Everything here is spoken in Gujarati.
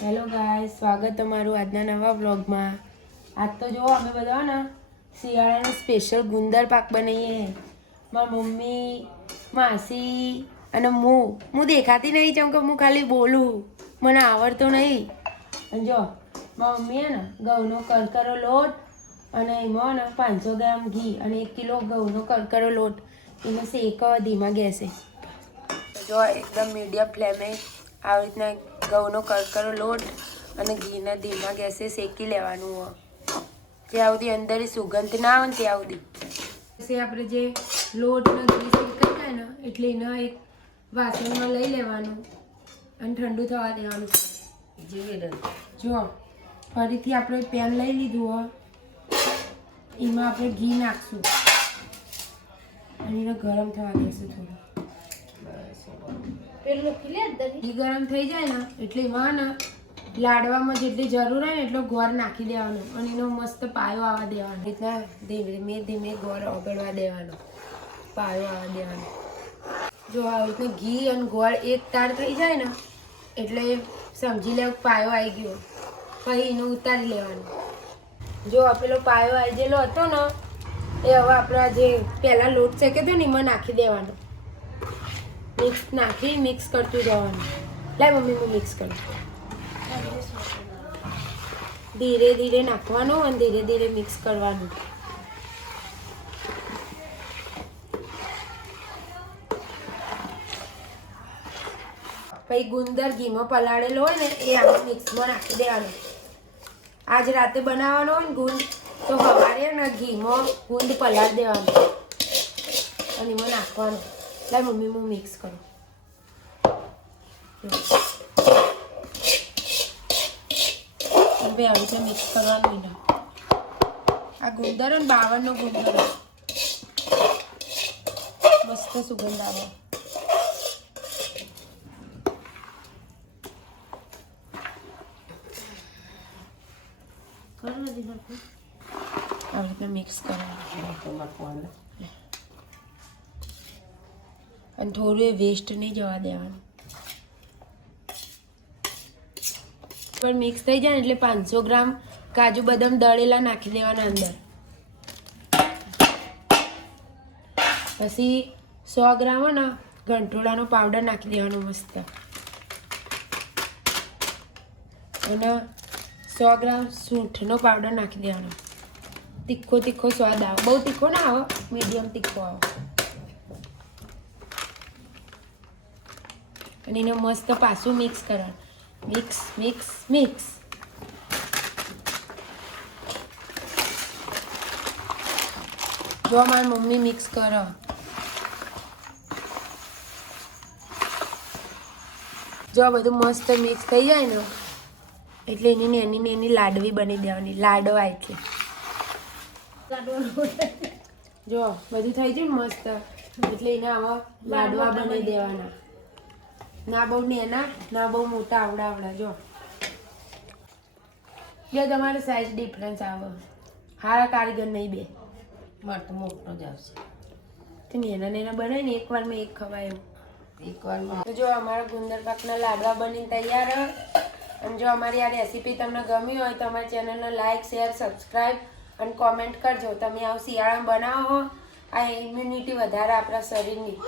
હેલો ગાઈસ, સ્વાગત તમારું આજના નવા વ્લોગમાં। આજ તો જો અમે બધા ને શિયાળાનો સ્પેશિયલ ગુંદર પાક બનાવીએ। મારી મમ્મી, માસી અને હું દેખાતી નહીં કેમ કે હું ખાલી બોલું, મને આવડતો નહીં। અને જો મારી મમ્મીએ ને ઘઉંનો કરકરો લોટ અને એમાં ને 500 ગ્રામ ઘી અને 1 કિલો ઘઉંનો કરકરો લોટ એને શેકવા ધીમા ગેસે। જો એકદમ મીડિયમ ફ્લેમે આવી રીતના ઘઉંનો કરકરો લોટ અને ઘીના ધીમા ગેસે શેકી લેવાનું હોય ત્યાં સુધી અંદર સુગંધ ના આવે ને ત્યાં સુધી। પછી આપણે જે લોટ ને ઘી શેકાઈ જાય ને એટલે એને એક વાસણમાં લઈ લેવાનું અને ઠંડુ થવા દેવાનું। જો ફરીથી આપણે પેન લઈ લીધું હોય એમાં આપણે ઘી નાખશું અને એને ગરમ થવા દઈશું થોડું। ઘી ગરમ થઈ જાય ને એટલે એમાં ને લાડવામાં જેટલી જરૂર હોય ને એટલો ગોળ નાખી દેવાનો અને એનો મસ્ત પાયો આવવા દેવાનો। રીતના ધીમે ધીમે ગોળ ઓગળવા દેવાનો, પાયો આવવા દેવાનો। જો આવી રીતના ઘી અને ગોળ એક તાર થઈ જાય ને એટલે સમજી લે પાયો આવી ગયો, પછી એને ઉતારી લેવાનો। જો પેલો પાયો આવી ગયેલો હતો ને એ હવે આપણા જે પહેલાં લોટ શેક્યો હતો ને એમાં નાખી દેવાનો। મિક્સ કરતું જવાનું। લાય મમ્મી હું મિક્સ કરું। ધીરે ધીરે નાખવાનું અને ધીરે ધીરે મિક્સ કરવાનું। પછી ગુંદર ઘીમાં પલાળેલો હોય ને એ આપણે મિક્સમાં નાખી દેવાનો। આજ રાતે બનાવવાનો હોય ને ગુંદ તો સવારે ને ઘીમાં ગુંદ પલાળી દેવાનો અને એમાં નાખવાનું। લાય મમ્મી હું મિક્સ કરું। હવે આવી રીતે મિક્સ કરવાનું એને। આ ગુંદર ને 52નો ગુંદર મસ્ત સુગંધ આવે। આવી રીતે મિક્સ કરવાનું અને થોડું એ વેસ્ટ નહીં જવા દેવાનું। પણ મિક્સ થઈ જાય એટલે 500 ગ્રામ કાજુ બદામ દળેલા નાખી દેવાના અંદર। પછી 100 ગ્રામ ને ગંઠોડાનો પાવડર નાખી દેવાનો મસ્ત અને 100 ગ્રામ સૂંઠનો પાવડર નાખી દેવાનો। તીખો સ્વાદ આવે, બહુ તીખો ના આવે, મીડિયમ તીખો આવે। અને એને મસ્ત પાછું મિક્સ કરવાનું। મિક્સ જો મારી મમ્મી મિક્સ કરો। જો બધું મસ્ત મિક્સ થઈ જાય ને એટલે એની નાની લાડવી બની દેવાની। લાડવા એટલે જો બધું થઈ જાય ને મસ્ત એટલે એને આવા લાડવા બની દેવાના। ના બહુ નાના ના બહુ મોટા આવડા। જો તમારે સાઈઝ ડિફરન્સ આવે, હારા કારીગર નહીં બે મારે તો મોટો જ આવશે। તો નાના બનાવીને એકવારમાં એક ખવાય એવું એકવારમાં। તો જો અમારા ગુંદર પાકના લાડવા બનીને તૈયાર। અને જો અમારી આ રેસીપી તમને ગમી હોય તો અમારી ચેનલને લાઇક, શેર, સબસ્ક્રાઈબ અને કોમેન્ટ કરજો। તમે આવું શિયાળામાં બનાવો, આ ઇમ્યુનિટી વધારે આપણા શરીરની।